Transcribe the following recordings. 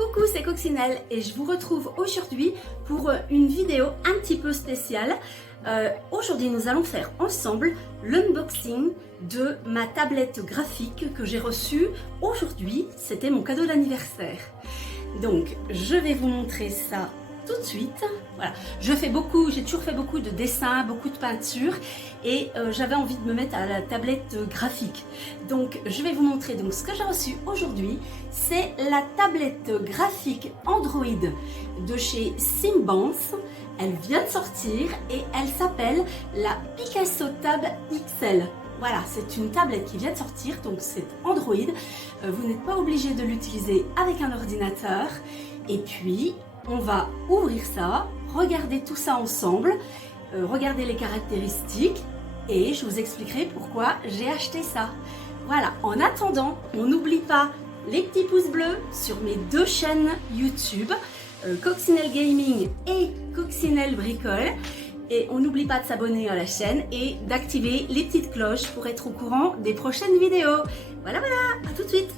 Coucou, c'est Coccinelle et je vous retrouve aujourd'hui pour une vidéo un petit peu spéciale. Aujourd'hui, nous allons faire ensemble l'unboxing de ma tablette graphique que j'ai reçue aujourd'hui. C'était mon cadeau d'anniversaire. Donc, je vais vous montrer ça tout de suite. Voilà, j'ai toujours fait beaucoup de dessins, beaucoup de peintures et j'avais envie de me mettre à la tablette graphique. Donc je vais vous montrer donc ce que j'ai reçu aujourd'hui. C'est la tablette graphique Android de chez Symbounce. Elle vient de sortir et elle s'appelle la Picasso Tab XL. Voilà, c'est une tablette qui vient de sortir, donc c'est Android. Vous n'êtes pas obligé de l'utiliser avec un ordinateur. Et puis, on va ouvrir ça, regarder tout ça ensemble, regarder les caractéristiques et je vous expliquerai pourquoi j'ai acheté ça. Voilà, en attendant, on n'oublie pas les petits pouces bleus sur mes deux chaînes YouTube, Coccinelle Gaming et Coccinelle Bricole. Et on n'oublie pas de s'abonner à la chaîne et d'activer les petites cloches pour être au courant des prochaines vidéos. Voilà, à tout de suite.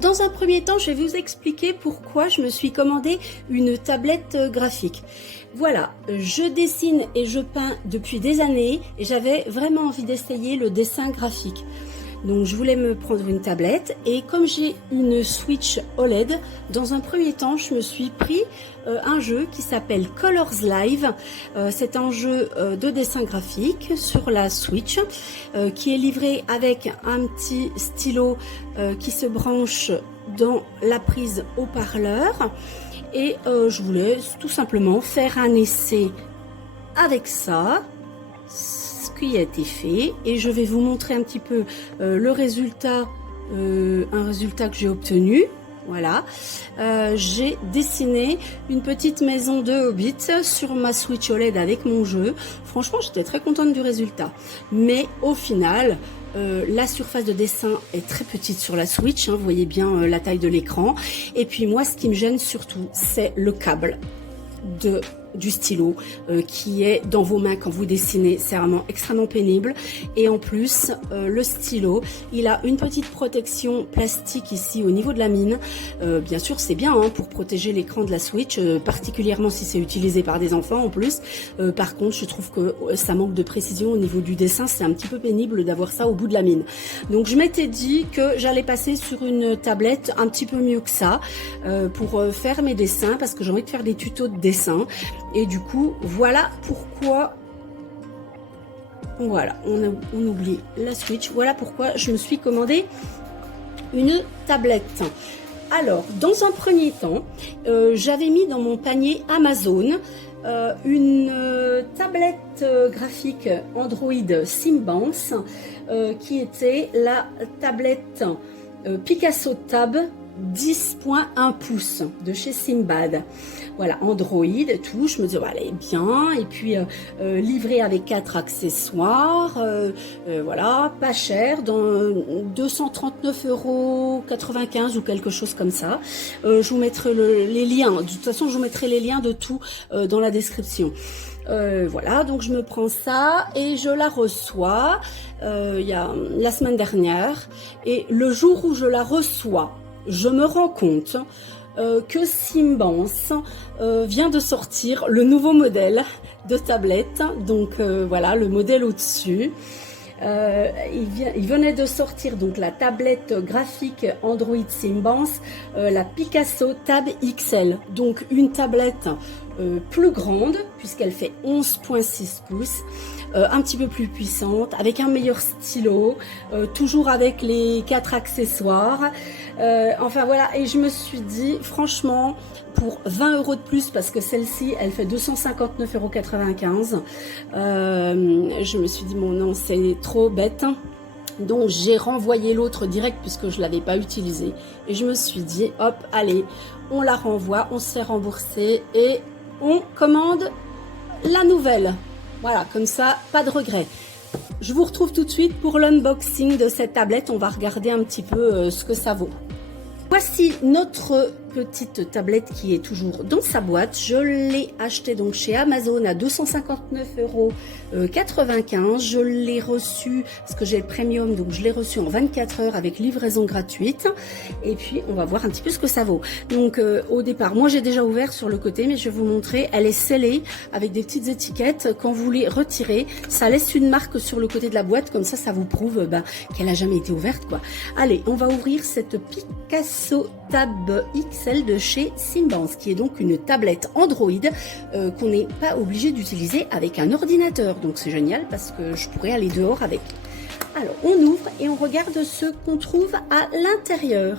Dans un premier temps, je vais vous expliquer pourquoi je me suis commandé une tablette graphique. Voilà, je dessine et je peins depuis des années et j'avais vraiment envie d'essayer le dessin graphique. Donc je voulais me prendre une tablette et comme j'ai une Switch OLED, dans un premier temps je me suis pris un jeu qui s'appelle Colors Live. C'est un jeu de dessin graphique sur la Switch qui est livré avec un petit stylo qui se branche dans la prise haut-parleur et je voulais tout simplement faire un essai avec ça. Qui a été fait et je vais vous montrer un petit peu le résultat, un résultat que j'ai obtenu. Voilà, j'ai dessiné une petite maison de Hobbit sur ma Switch OLED avec mon jeu. Franchement, j'étais très contente du résultat. Mais au final, la surface de dessin est très petite sur la Switch. Hein, vous voyez bien la taille de l'écran. Et puis moi, ce qui me gêne surtout, c'est le câble du stylo qui est dans vos mains quand vous dessinez. C'est vraiment extrêmement pénible et en plus le stylo il a une petite protection plastique ici au niveau de la mine. Bien sûr c'est bien hein, pour protéger l'écran de la Switch, particulièrement si c'est utilisé par des enfants en plus. Par contre je trouve que ça manque de précision au niveau du dessin, c'est un petit peu pénible d'avoir ça au bout de la mine. Donc je m'étais dit que j'allais passer sur une tablette un petit peu mieux que ça pour faire mes dessins parce que j'ai envie de faire des tutos de dessin. Et du coup, voilà pourquoi, voilà, on oublie la Switch. Voilà pourquoi je me suis commandé une tablette. Alors, dans un premier temps, j'avais mis dans mon panier Amazon une tablette graphique Android Symbounce qui était la tablette Picasso Tab 10.1 pouces de chez Simbad. Voilà, Android et tout. Je me dis, voilà, elle est bien. Et puis, livré avec 4 accessoires. Voilà, pas cher. Dans 239,95 € ou quelque chose comme ça. Je vous mettrai les liens. De toute façon, je vous mettrai les liens de tout dans la description. Voilà, donc je me prends ça et je la reçois il y a la semaine dernière. Et le jour où je la reçois, je me rends compte que Symbounce vient de sortir le nouveau modèle de tablette. Donc voilà, le modèle au-dessus. Il venait de sortir donc la tablette graphique Android Symbounce, la Picasso Tab XL. Donc une tablette plus grande puisqu'elle fait 11,6 pouces. Un petit peu plus puissante, avec un meilleur stylo, toujours avec les 4 accessoires. Enfin voilà, et je me suis dit, franchement, pour 20 € de plus, parce que celle-ci, elle fait 259,95 €, je me suis dit, bon non, c'est trop bête. Donc j'ai renvoyé l'autre direct puisque je ne l'avais pas utilisé. Et je me suis dit, hop, allez, on la renvoie, on se fait rembourser et on commande la nouvelle. Voilà, comme ça, pas de regret. Je vous retrouve tout de suite pour l'unboxing de cette tablette. On va regarder un petit peu ce que ça vaut. Voici notre petite tablette qui est toujours dans sa boîte. Je l'ai achetée donc chez Amazon à 259,95 €. Je l'ai reçue, parce que j'ai le premium, donc je l'ai reçue en 24 heures avec livraison gratuite. Et puis, on va voir un petit peu ce que ça vaut. Donc, au départ, moi j'ai déjà ouvert sur le côté, mais je vais vous montrer. Elle est scellée avec des petites étiquettes. Quand vous les retirez, ça laisse une marque sur le côté de la boîte. Comme ça vous prouve qu'elle a jamais été ouverte, quoi. Allez, on va ouvrir cette Picasso Tab XL de chez Symbiance, qui est donc une tablette Android qu'on n'est pas obligé d'utiliser avec un ordinateur. Donc c'est génial parce que je pourrais aller dehors avec. Alors on ouvre et on regarde ce qu'on trouve à l'intérieur.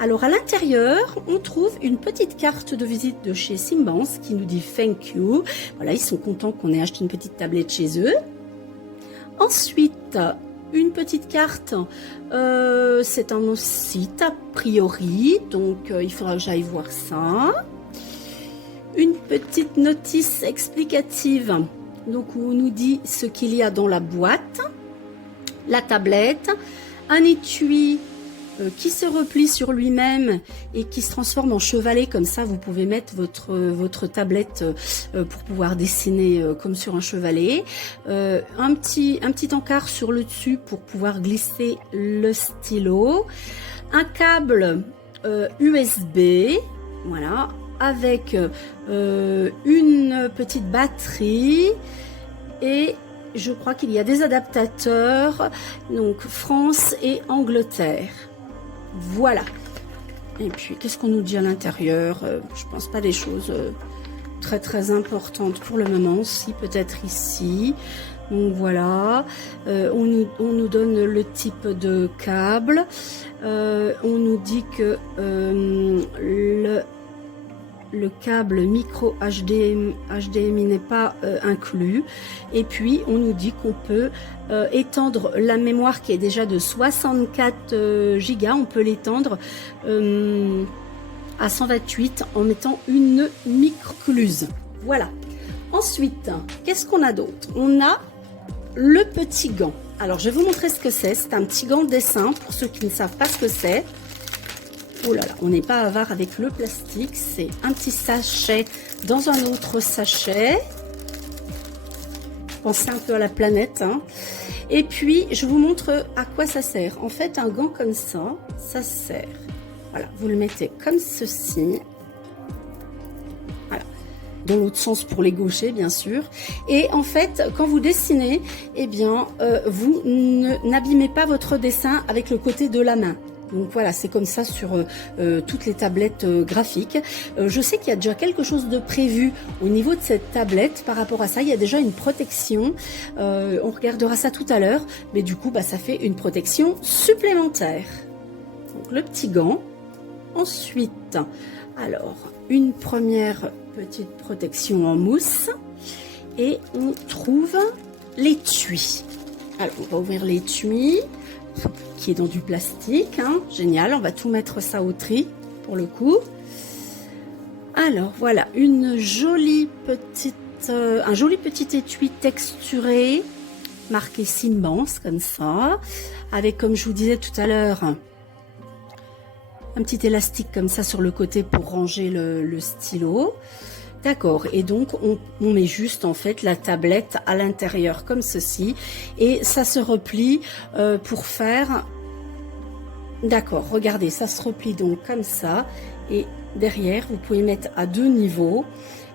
Alors à l'intérieur, on trouve une petite carte de visite de chez Symbiance qui nous dit thank you. Voilà, ils sont contents qu'on ait acheté une petite tablette chez eux. Ensuite, une petite carte, c'est un site a priori, donc il faudra que j'aille voir ça. Une petite notice explicative, donc où on nous dit ce qu'il y a dans la boîte, la tablette, un étui qui se replie sur lui-même et qui se transforme en chevalet, comme ça vous pouvez mettre votre tablette pour pouvoir dessiner comme sur un chevalet, un petit encart sur le dessus pour pouvoir glisser le stylo, un câble USB, voilà, avec une petite batterie et je crois qu'il y a des adaptateurs, donc France et Angleterre. Voilà. Et puis, qu'est-ce qu'on nous dit à l'intérieur? Je pense pas des choses très importantes pour le moment. Si, peut-être ici. Donc voilà. On nous donne le type de câble. On nous dit que le câble micro HDMI n'est pas inclus. Et puis, on nous dit qu'on peut étendre la mémoire qui est déjà de 64 Go. On peut l'étendre à 128 en mettant une micro-cluse. Voilà. Ensuite, qu'est-ce qu'on a d'autre? On a le petit gant. Alors, je vais vous montrer ce que c'est. C'est un petit gant de dessin pour ceux qui ne savent pas ce que c'est. Oh là là, on n'est pas avare avec le plastique. C'est un petit sachet dans un autre sachet. Pensez un peu à la planète. Hein. Et puis, je vous montre à quoi ça sert. En fait, un gant comme ça, ça sert. Voilà, vous le mettez comme ceci. Voilà. Dans l'autre sens pour les gauchers, bien sûr. Et en fait, quand vous dessinez, eh bien, vous n'abîmez pas votre dessin avec le côté de la main. Donc voilà, c'est comme ça sur toutes les tablettes graphiques. Je sais qu'il y a déjà quelque chose de prévu au niveau de cette tablette par rapport à ça. Il y a déjà une protection. On regardera ça tout à l'heure. Mais du coup, ça fait une protection supplémentaire. Donc le petit gant. Ensuite, alors, une première petite protection en mousse. Et on trouve l'étui. Alors, on va ouvrir l'étui qui est dans du plastique, hein. Génial, on va tout mettre ça au tri pour le coup. Alors voilà, un joli petit étui texturé, marqué Symbiance comme ça, avec, comme je vous disais tout à l'heure, un petit élastique comme ça sur le côté pour ranger le stylo. D'accord, et donc on met juste en fait la tablette à l'intérieur comme ceci et ça se replie pour faire... D'accord, regardez, ça se replie donc comme ça et derrière vous pouvez mettre à deux niveaux,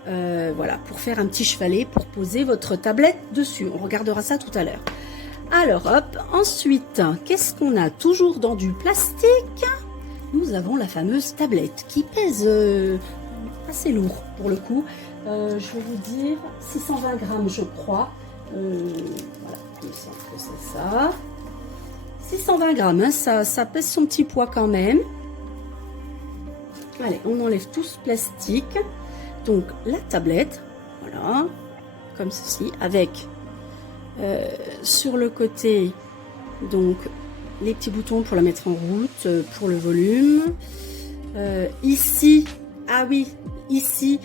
voilà, pour faire un petit chevalet pour poser votre tablette dessus. On regardera ça tout à l'heure. Alors hop, ensuite, qu'est-ce qu'on a? Toujours dans du plastique, nous avons la fameuse tablette qui pèse... assez lourd pour le coup, je vais vous dire 620 grammes je crois, voilà, il me semble que c'est ça, 620 grammes, hein, ça pèse son petit poids quand même. Allez, on enlève tout ce plastique, donc la tablette, voilà, comme ceci, avec sur le côté, donc les petits boutons pour la mettre en route, pour le volume, ici, ah oui, ici,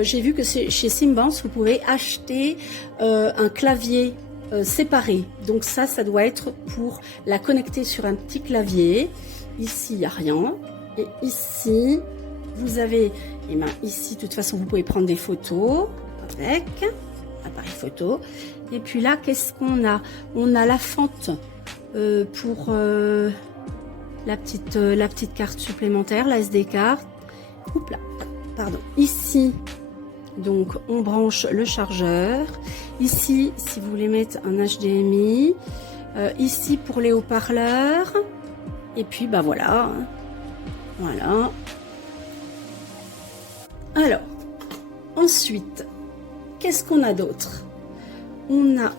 j'ai vu que chez Symbiance, vous pouvez acheter un clavier séparé. Donc ça doit être pour la connecter sur un petit clavier. Ici, il n'y a rien. Et ici, vous avez, et ben, ici, de toute façon, vous pouvez prendre des photos avec appareil photo. Et puis là, qu'est-ce qu'on a? On a la fente pour la petite carte supplémentaire, la SD card. Oups là, pardon. Ici, donc, on branche le chargeur. Ici, si vous voulez mettre un HDMI. Ici, pour les haut-parleurs. Et puis, bah voilà. Voilà. Alors, ensuite, qu'est-ce qu'on a d'autre? On a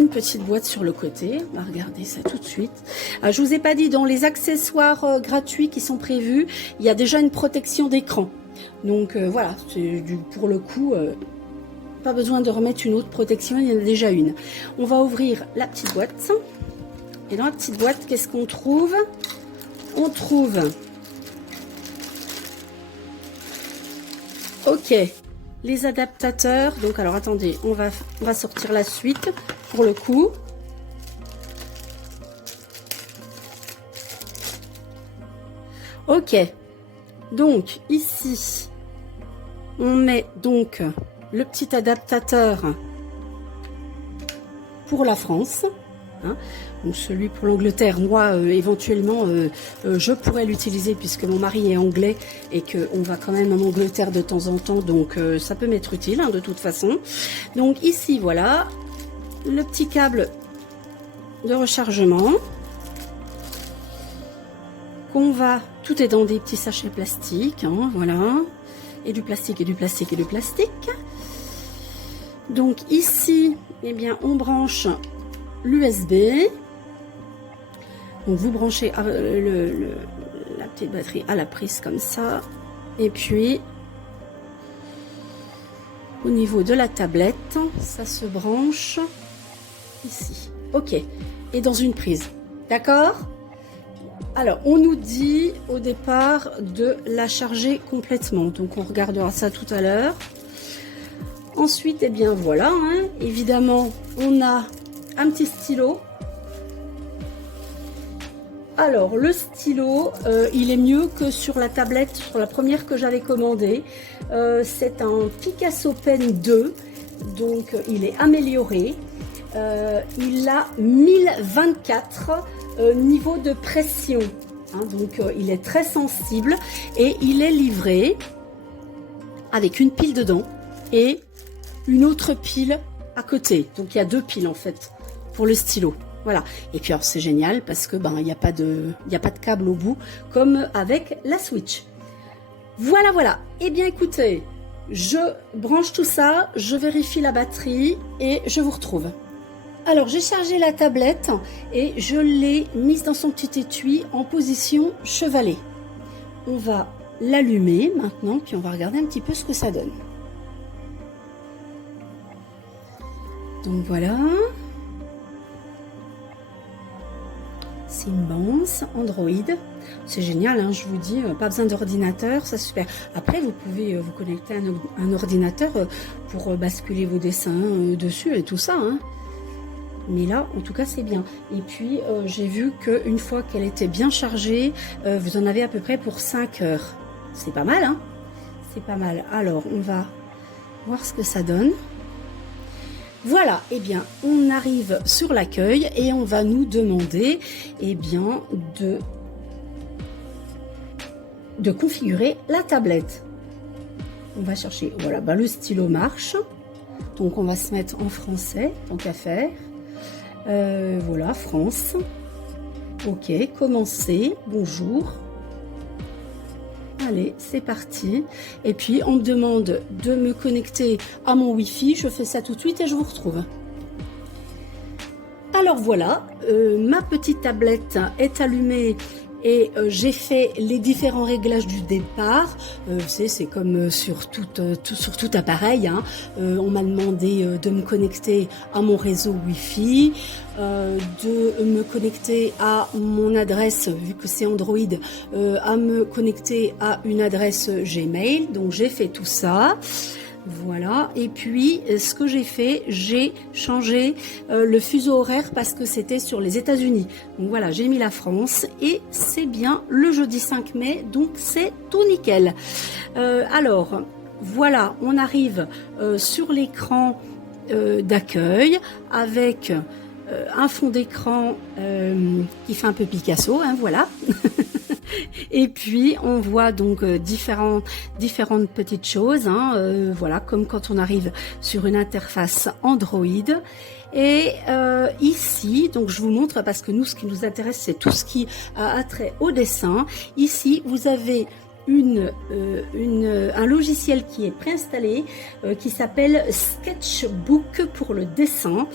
une petite boîte sur le côté. On va regarder ça tout de suite. Je vous ai pas dit, dans les accessoires gratuits qui sont prévus, il y a déjà une protection d'écran. Donc voilà, pour le coup, pas besoin de remettre une autre protection, il y en a déjà une. On va ouvrir la petite boîte. Et dans la petite boîte, qu'est-ce qu'on trouve? On trouve... Ok, les adaptateurs. Donc alors attendez, on va sortir la suite pour le coup. Ok, donc ici, on met donc le petit adaptateur pour la France. Hein. Donc celui pour l'Angleterre, moi éventuellement je pourrais l'utiliser puisque mon mari est anglais et qu'on va quand même en Angleterre de temps en temps, donc ça peut m'être utile hein, de toute façon. Donc ici voilà le petit câble de rechargement qu'on va, tout est dans des petits sachets plastiques, hein, voilà, et du plastique et du plastique et du plastique. Donc ici, eh bien on branche l'USB. Donc vous branchez la petite batterie à la prise comme ça. Et puis au niveau de la tablette, ça se branche ici. Ok. Et dans une prise. D'accord? Alors on nous dit au départ de la charger complètement. Donc on regardera ça tout à l'heure. Ensuite, eh bien voilà, hein, évidemment, on a un petit stylo. Alors le stylo, il est mieux que sur la tablette, sur la première que j'avais commandée. C'est un Picasso Pen 2, donc il est amélioré. Il a 1024 niveaux de pression, hein, donc il est très sensible et il est livré avec une pile dedans et une autre pile à côté. Donc il y a deux piles en fait pour le stylo. Voilà. Et puis alors c'est génial parce que ben il n'y a pas de câble au bout comme avec la Switch. Voilà, voilà. Eh bien écoutez, je branche tout ça, je vérifie la batterie et je vous retrouve. Alors j'ai chargé la tablette et je l'ai mise dans son petit étui en position chevalet. On va l'allumer maintenant puis on va regarder un petit peu ce que ça donne. Donc voilà. Simbance, Android. C'est génial, hein, je vous dis, pas besoin d'ordinateur, ça super. Après, vous pouvez vous connecter à un ordinateur pour basculer vos dessins dessus et tout ça. Hein. Mais là, en tout cas, c'est bien. Et puis, j'ai vu qu'une fois qu'elle était bien chargée, vous en avez à peu près pour 5 heures. C'est pas mal, hein? C'est pas mal. Alors, on va voir ce que ça donne. Voilà, eh bien, on arrive sur l'accueil et on va nous demander, eh bien, de configurer la tablette. On va chercher, voilà, ben le stylo marche. Donc, on va se mettre en français, tant qu'à faire. Voilà, France. Ok, commencer, bonjour. Allez, c'est parti. Et puis, on me demande de me connecter à mon Wi-Fi. Je fais ça tout de suite et je vous retrouve. Alors voilà, ma petite tablette est allumée et j'ai fait les différents réglages du départ. Vous savez, c'est comme sur tout appareil. Hein. On m'a demandé de me connecter à mon réseau Wi-Fi, de me connecter à mon adresse, vu que c'est Android, à me connecter à une adresse Gmail. Donc j'ai fait tout ça. Voilà, et puis ce que j'ai fait, j'ai changé le fuseau horaire parce que c'était sur les États-Unis. Donc voilà, j'ai mis la France et c'est bien le jeudi 5 mai, donc c'est tout nickel. Alors, voilà, on arrive sur l'écran d'accueil avec un fond d'écran qui fait un peu Picasso, hein, voilà. Et puis on voit donc différentes petites choses, hein, voilà, comme quand on arrive sur une interface Android. Et ici, donc je vous montre parce que nous, ce qui nous intéresse, c'est tout ce qui a trait au dessin. Ici, vous avez un logiciel qui est préinstallé qui s'appelle Sketchbook pour le dessin,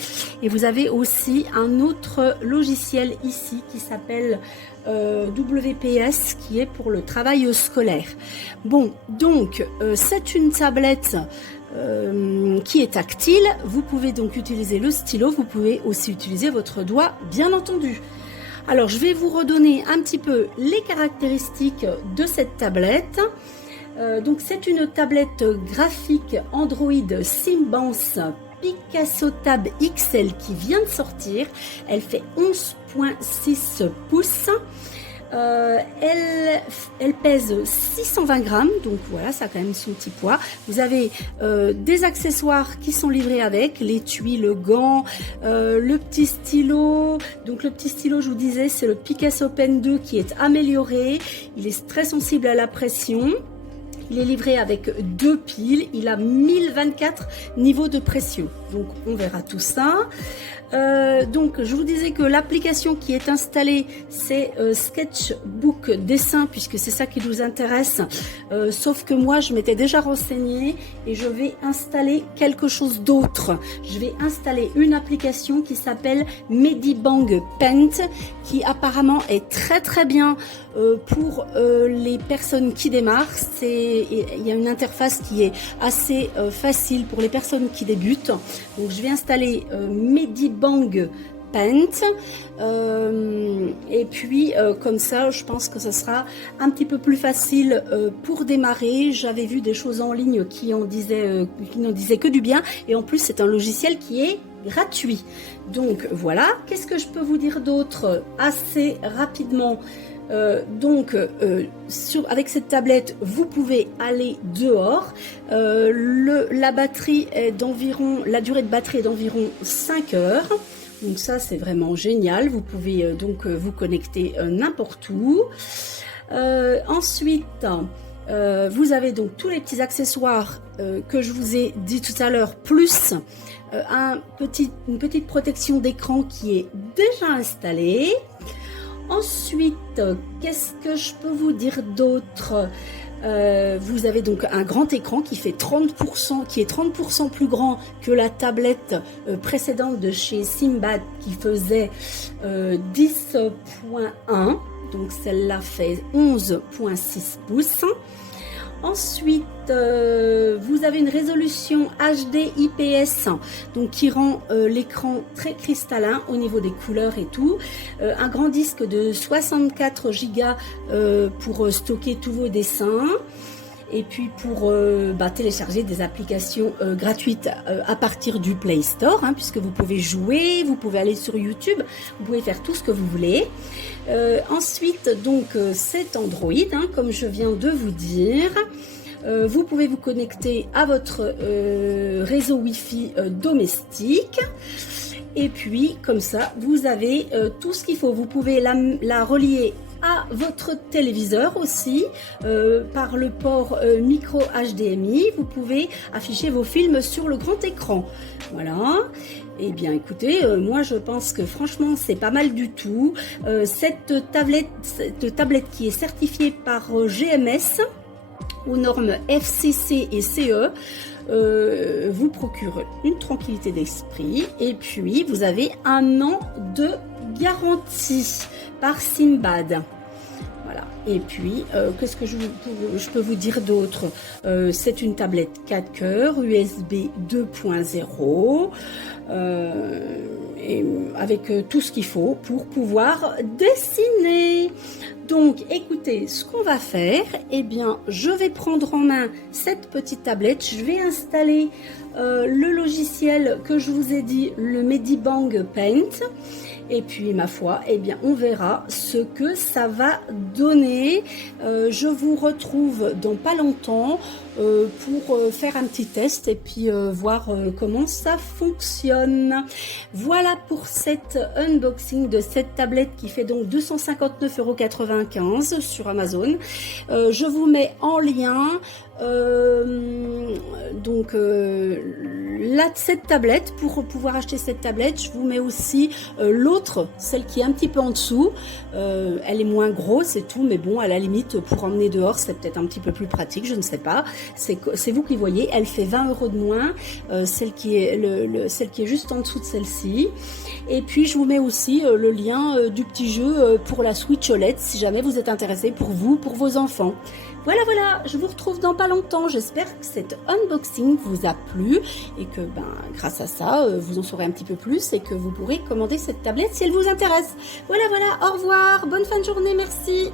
et vous avez aussi un autre logiciel ici qui s'appelle WPS, qui est pour le travail scolaire. Bon, donc c'est une tablette qui est tactile. Vous pouvez donc utiliser le stylo, vous pouvez aussi utiliser votre doigt, bien entendu. Alors, je vais vous redonner un petit peu les caractéristiques de cette tablette. Donc, c'est une tablette graphique Android Symbiance Picasso Tab XL qui vient de sortir. Elle fait 11,6 pouces. Elle pèse 620 grammes, donc voilà, ça a quand même son petit poids. Vous avez des accessoires qui sont livrés avec, l'étui, le gant, le petit stylo. Donc le petit stylo, je vous disais, c'est le Picasso Pen 2 qui est amélioré. Il est très sensible à la pression. Il est livré avec 2 piles. Il a 1024 niveaux de pression. Donc on verra tout ça. Donc je vous disais que l'application qui est installée, c'est Sketchbook Dessin, puisque c'est ça qui nous intéresse. Sauf que moi je m'étais déjà renseignée et je vais installer quelque chose d'autre. Je vais installer une application qui s'appelle Medibang Paint, qui apparemment est très bien pour les personnes qui démarrent. Il y a une interface qui est assez facile pour les personnes qui débutent. Donc je vais installer Medibang Paint et puis comme ça je pense que ce sera un petit peu plus facile pour démarrer. J'avais vu des choses en ligne qui n'en disaient que du bien, et en plus c'est un logiciel qui est gratuit. Donc voilà, qu'est-ce que je peux vous dire d'autre assez rapidement? Avec cette tablette, vous pouvez aller dehors. La batterie est la durée de batterie est d'environ 5 heures. Donc ça, c'est vraiment génial. Vous pouvez donc vous connecter n'importe où. Ensuite, vous avez donc tous les petits accessoires que je vous ai dit tout à l'heure, plus une petite protection d'écran qui est déjà installée. Ensuite, qu'est-ce que je peux vous dire d'autre? Vous avez donc un grand écran qui fait 30%, qui est 30% plus grand que la tablette précédente de chez Simbad qui faisait 10,1. Donc celle-là fait 11,6 pouces. Ensuite, vous avez une résolution HD IPS, donc qui rend l'écran très cristallin au niveau des couleurs et tout. Un grand disque de 64 Go pour stocker tous vos dessins. Et puis pour télécharger des applications gratuites à partir du Play Store, hein, puisque vous pouvez jouer, vous pouvez aller sur YouTube, vous pouvez faire tout ce que vous voulez. Ensuite, donc, c'est Android, hein, comme je viens de vous dire. Vous pouvez vous connecter à votre réseau Wi-Fi domestique. Et puis, comme ça, vous avez tout ce qu'il faut. Vous pouvez la relier à votre téléviseur aussi par le port micro HDMI. Vous pouvez afficher vos films sur le grand écran. Voilà. Eh bien écoutez, moi je pense que franchement c'est pas mal du tout. Cette tablette qui est certifiée par GMS aux normes FCC et CE vous procure une tranquillité d'esprit, et puis vous avez 1 an de garantie par Simbad. Voilà. Et puis, qu'est-ce que je peux vous dire d'autre? C'est une tablette 4 cœurs, USB 2.0, et avec tout ce qu'il faut pour pouvoir dessiner. Donc, écoutez, ce qu'on va faire, eh bien, je vais prendre en main cette petite tablette, je vais installer le logiciel que je vous ai dit, le Medibang Paint. Et puis, ma foi, eh bien, on verra ce que ça va donner. Je vous retrouve dans pas longtemps pour faire un petit test et puis voir comment ça fonctionne. Voilà pour cet unboxing de cette tablette qui fait donc 259,95 € sur Amazon. Je vous mets en lien cette tablette. Pour pouvoir acheter cette tablette, je vous mets aussi l'autre, celle qui est un petit peu en dessous. Elle est moins grosse et tout, mais bon, à la limite, pour emmener dehors, c'est peut-être un petit peu plus pratique, je ne sais pas. C'est vous qui voyez. Elle fait 20 € de moins, celle qui est juste en dessous de celle-ci. Et puis, je vous mets aussi le lien du petit jeu pour la Switch OLED, si jamais vous êtes intéressé, pour vous, pour vos enfants. Voilà, je vous retrouve dans pas longtemps. J'espère que cet unboxing vous a plu et que grâce à ça, vous en saurez un petit peu plus et que vous pourrez commander cette tablette si elle vous intéresse. Voilà, au revoir, bonne fin de journée, merci.